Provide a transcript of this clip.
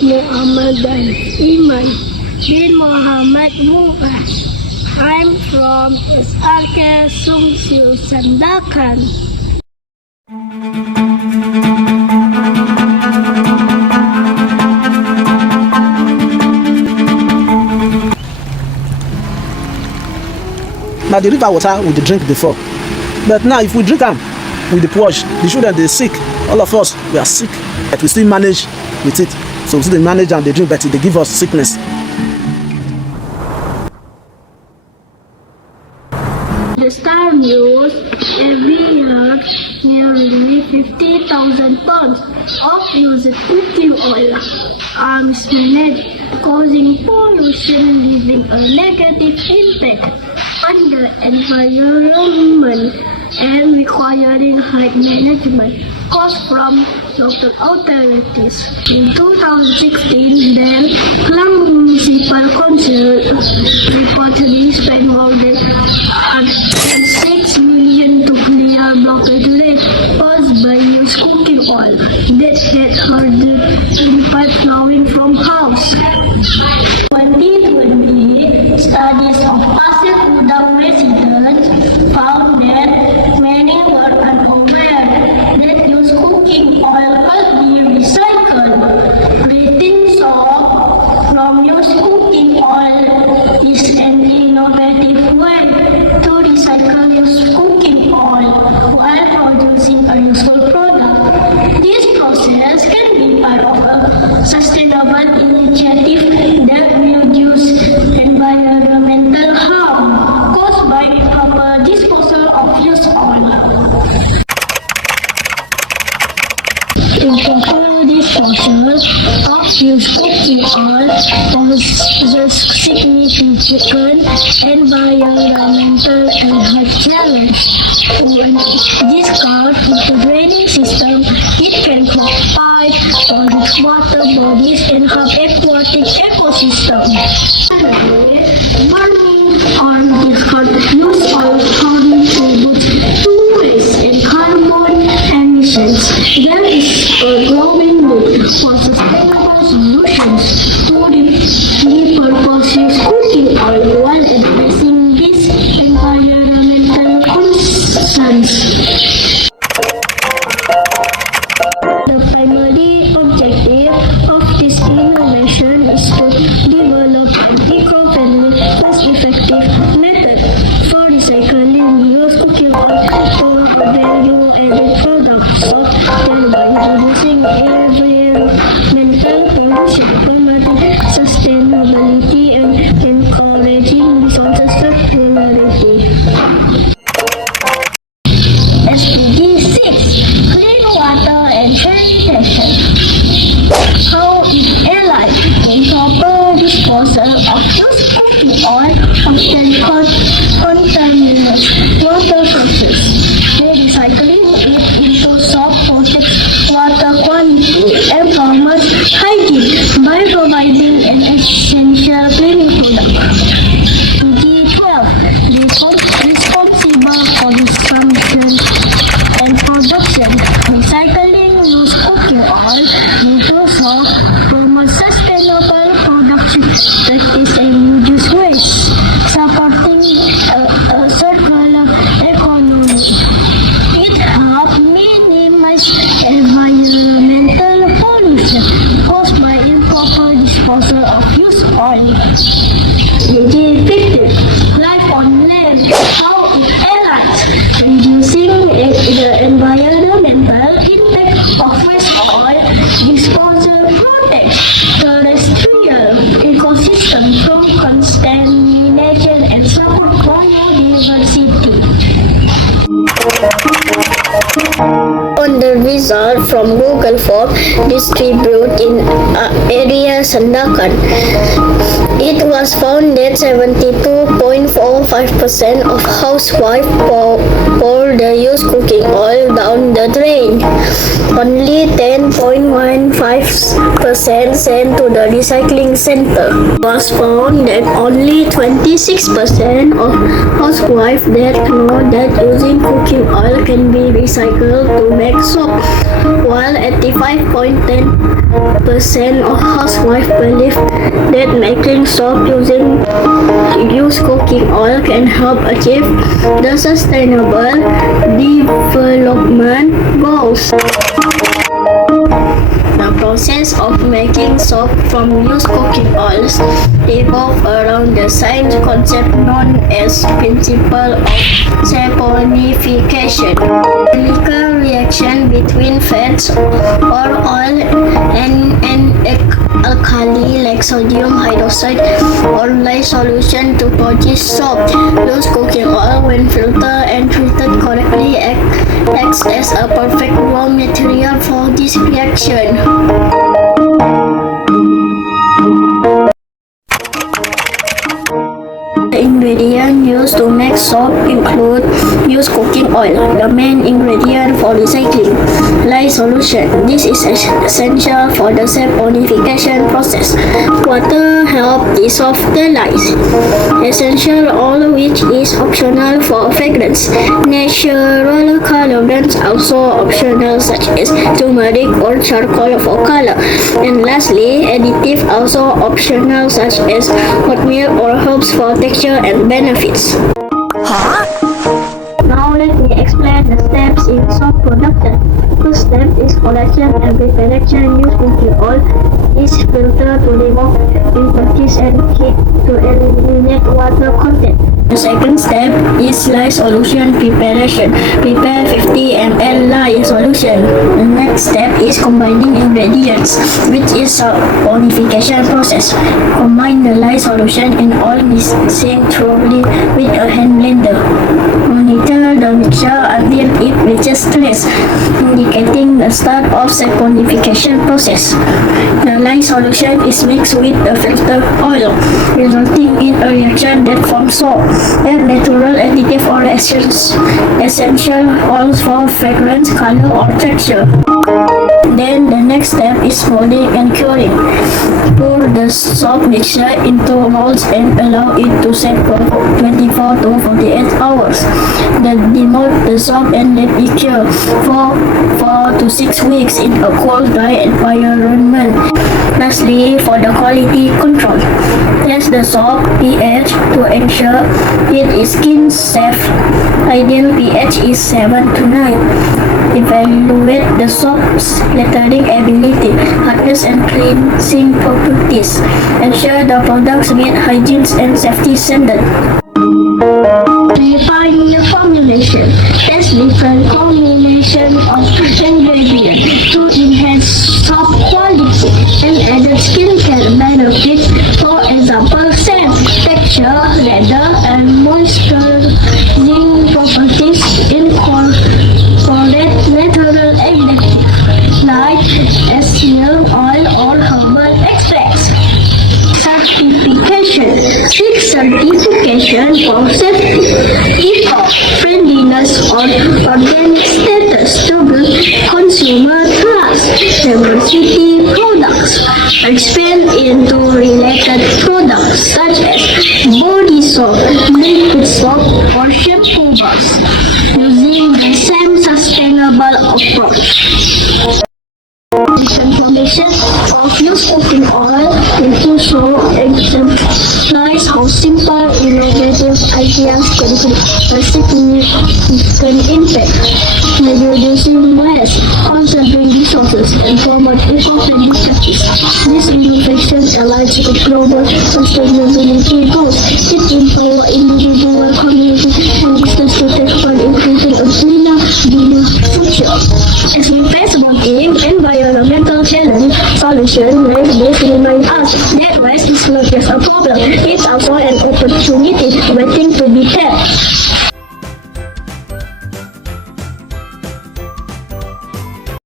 is Muhammadan Iman bin Muhammad Mughas. I'm from SIEW SANDAKAN. Now the river water we dey drink before, but now if we drink am with the wash, the children dey sick, all of us we are sick, but we still manage with it. So we still dey manage and dey drink, but e dey give us sickness. The star use every year nearly 50,000 tons of used cooking oil are mismanaged, causing pollution, leaving a negative impact on the environment and requiring high management costs from local authorities. In 2016, the Klang Municipal Council reportedly spent more than 6 million to clear blockage rate caused by used cooking oil that had hurted in pipe flowing from house. 2020 studies of Pasir Udang residents found that many were unaware that used cooking oil could be recycled. Creating soap from used cooking oil is an innovative way to recycle used cooking oil while producing a useful product. This process can be part of a sustainable initiative that reduces environmental harm caused by improper disposal of used oil. Improper disposal of used cooking oil poses significant environmental and health challenge. When discarded into draining system, it can clog pipes, pollute water bodies, and harm aquatic ecosystems. Burning or discarded used oil contributes to waste and carbon emissions. There is a growing need for sustainable solutions to repurpose used cooking oil while addressing these environmental concerns. The primary objective of this innovation is to develop an eco-friendly, cost-effective method for recycling used cooking oil for value-added products, so thereby reducing environmental pollution, promoting sustainability, and encouraging resource circularity. SDG 6: Clean water and sanitation. How it allies improper disposal of used cooking oil often contaminates water sources. Recycling it into soap protects water quality and promotes hygiene by providing an essential cleaning product. SDG 12: Responsible consumption and production. Recycling used cooking oil into soap promotes sustainable production practice and reduce waste, supporting a circular economy. It helps minimize environmental pollution caused by improper disposal of used oil. SDG 15: Life on land. How it allies reducing the environmental impact of waste oil disposal protects terrestrial ecosystem from contamination and support biodiversity. On the result from Google Form distributed in area Sandakan, it was found that 72.5% 0.45% of housewives pour the used cooking oil down the drain. Only 10.15% sent to the recycling center. It was found that only 26% of housewives that know that using cooking oil can be recycled to make soap, while 85.10% of housewives believe that making soap using used cooking oil can help achieve the Sustainable Development Goals. The process of making soap from used cooking oils revolves around the science concept known as principle of saponification. Chemical reaction between fats or oil and an alkali like sodium hydroxide or lye solution to produce soap. Used cooking oil, when filtered and treated correctly, acts as a perfect raw material for this reaction. The ingredients used to make soap include used cooking oil, the main ingredient for recycling, lye solution. This is essential for the saponification process. Water helps dissolve the lies. Essential oil, which is optional for fragrance. Natural colorants also optional, such as turmeric or charcoal for color. And lastly, additive also optional, such as oatmeal or herbs for texture and benefits. Now let me explain the steps in soap production. First step is collection and preparation. Used cooking oil is filtered to remove impurities and heat to eliminate water content. The second step is lye solution preparation. Prepare 50 ml lye solution. The next step is combining ingredients, which is saponification process. Combine the lye solution and oil mixing thoroughly with a hand blender. Monitor the mixture until it reaches rest, indicating the start of saponification process. The lye solution is mixed with the filtered oil, resulting in a reaction that forms soap. Add natural additive or essential oils for fragrance, color, or texture. Then the next step is molding and curing. Pour the soap mixture into molds and allow it to set for 24 to 48 hours. Then demold the soap and let it cure for 4 to 6 weeks in a cool, dry environment. Lastly, for the quality control, test the soap pH to ensure it is skin safe. Ideal pH is 7 to 9. Evaluate the soap's lettering ability, hardness, and cleansing properties. Ensure the products meet hygiene and safety standards. Refine the formulation. Test different combinations of ingredients to enhance soap quality and added skincare benefits. For example, scent, texture, leather, and moisturizing properties. Incorporate natural ingredients like essential oil or herbal extracts. Certification. Seek certification for safety, eco-friendliness, or organic status to build consumer trust. Diversity products. Expand into related products such as body soap, liquid soap, or shampoo bars, using the same sustainable approach. Information of used cooking oil into show exemplifies how simple, innovative ideas can create a significant impact, reducing waste, conserving resources, and promote eco-friendly practice. This innovation aligns with global sustainability goals. It empowers individual, community, and business to take part in creating a greener future. As we face both environmental challenge, solution like this remind us that waste is not just a problem, it's also an opportunity waiting to be tapped.